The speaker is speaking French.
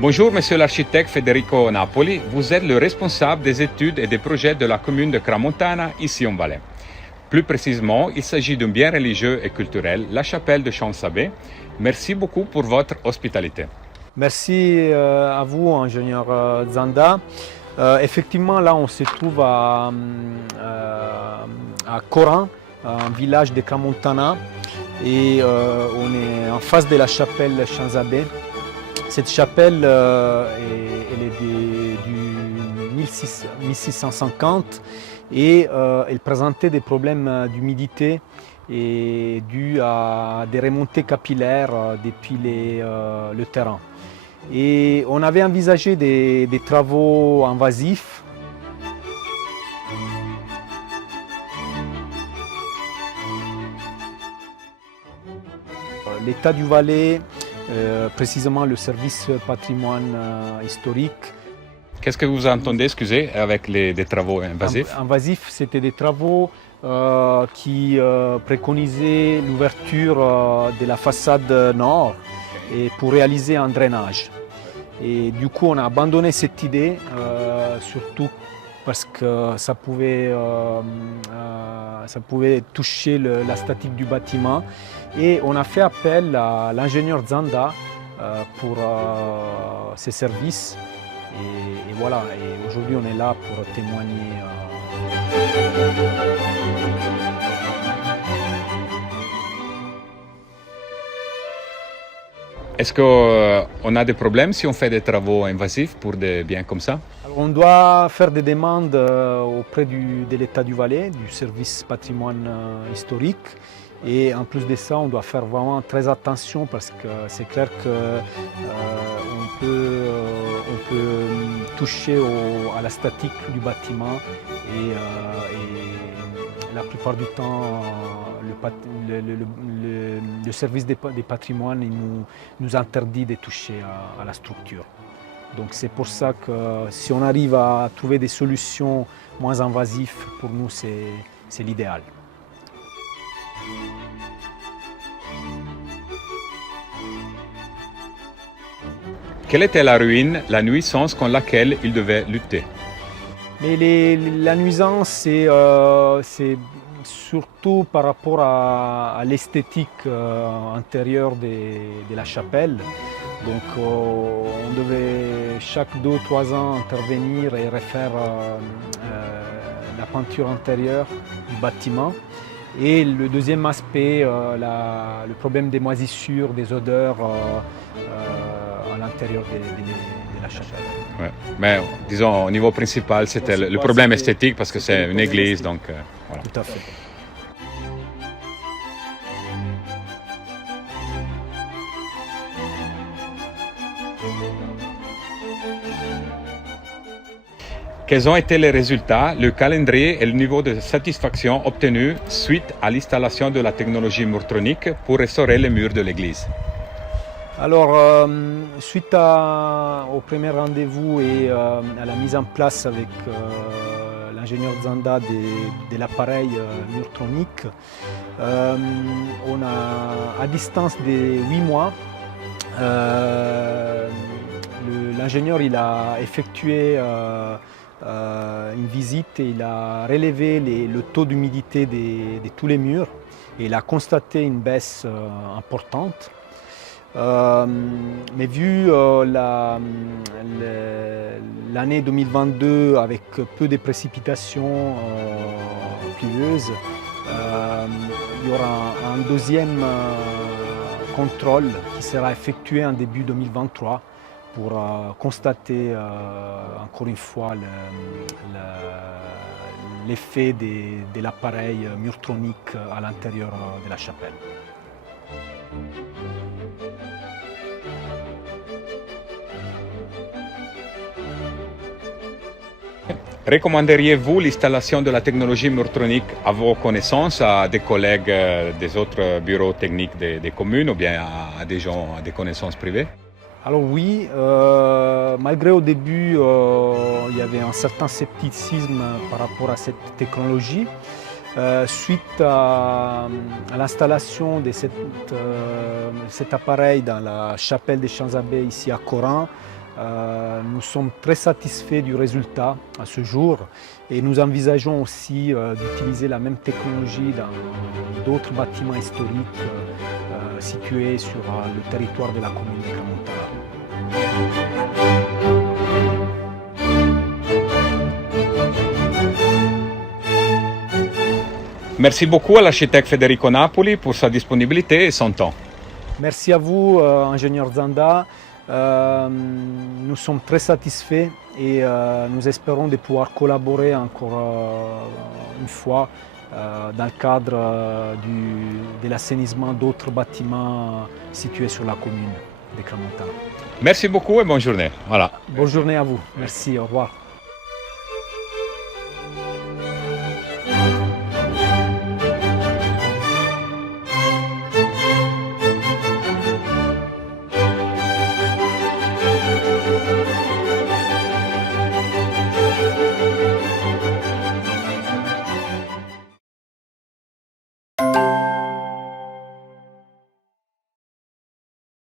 Bonjour, monsieur l'architecte Federico Napoli. Vous êtes le responsable des études et des projets de la commune de Cramontana, ici en Valais. Plus précisément, il s'agit d'un bien religieux et culturel, la chapelle de Champsabé. Merci beaucoup pour votre hospitalité. Merci à vous, ingénieur Zanda. Effectivement, là, on se trouve à Corin, un village de Cramontana, et on est en face de la chapelle Champsabé. Cette chapelle, elle est du 1650 et elle présentait des problèmes d'humidité et dû à des remontées capillaires depuis le terrain. Et on avait envisagé des travaux invasifs. L'État du Valais, précisément le service patrimoine historique. Qu'est-ce que vous entendez, excusez, avec des travaux invasifs? Invasifs, c'était des travaux qui préconisaient l'ouverture de la façade nord et pour réaliser un drainage. Et du coup, on a abandonné cette idée, surtout parce que ça pouvait toucher la statique du bâtiment. Et on a fait appel à l'ingénieur Zanda pour ses services. Et voilà, et aujourd'hui on est là pour témoigner. Est-ce qu'on a des problèmes si on fait des travaux invasifs pour des biens comme ça? Alors, on doit faire des demandes auprès de l'État du Valais, du service patrimoine historique. Et en plus de ça, on doit faire vraiment très attention parce que c'est clair qu'on peut toucher à la statique du bâtiment et la plupart du temps, le service des patrimoines nous interdit de toucher à la structure. Donc c'est pour ça que si on arrive à trouver des solutions moins invasives, pour nous c'est l'idéal. Quelle était la ruine, la nuisance contre laquelle il devait lutter? Mais la nuisance, c'est surtout par rapport à l'esthétique intérieure de la chapelle. Donc on devait chaque 2 ou 3 ans intervenir et refaire la peinture intérieure du bâtiment. Et le deuxième aspect, le problème des moisissures, des odeurs à l'intérieur de la chapelle. Ouais. Mais disons, au niveau principal, c'était le problème esthétique parce que c'est une église, donc voilà. Tout à fait. Quels ont été les résultats, le calendrier et le niveau de satisfaction obtenu suite à l'installation de la technologie murtronique pour restaurer les murs de l'église? Alors, suite au premier rendez-vous et à la mise en place avec l'ingénieur Zanda de l'appareil murtronique, on a, à distance de 8 mois, l'ingénieur a effectué une visite et il a relevé le taux d'humidité de tous les murs et il a constaté une baisse importante. Mais vu l'année 2022 avec peu de précipitations pluvieuses, il y aura un deuxième contrôle qui sera effectué en début 2023 pour constater encore une fois l'effet de l'appareil murtronique à l'intérieur de la chapelle. Recommanderiez-vous l'installation de la technologie murtronique à vos connaissances, à des collègues des autres bureaux techniques des communes ou bien à des gens, à des connaissances privées? Alors oui, malgré au début il y avait un certain scepticisme par rapport à cette technologie, suite à l'installation de cet appareil dans la chapelle des Champsabé ici à Corin, Nous sommes très satisfaits du résultat à ce jour et nous envisageons aussi d'utiliser la même technologie dans d'autres bâtiments historiques situés sur le territoire de la commune de Cramontana. Merci beaucoup à l'architecte Federico Napoli pour sa disponibilité et son temps. Merci à vous, ingénieur Zanda. Nous sommes très satisfaits et nous espérons de pouvoir collaborer encore une fois dans le cadre de l'assainissement d'autres bâtiments situés sur la commune de Cramontana. Merci beaucoup et bonne journée. Voilà. Bonne journée à vous. Merci, au revoir.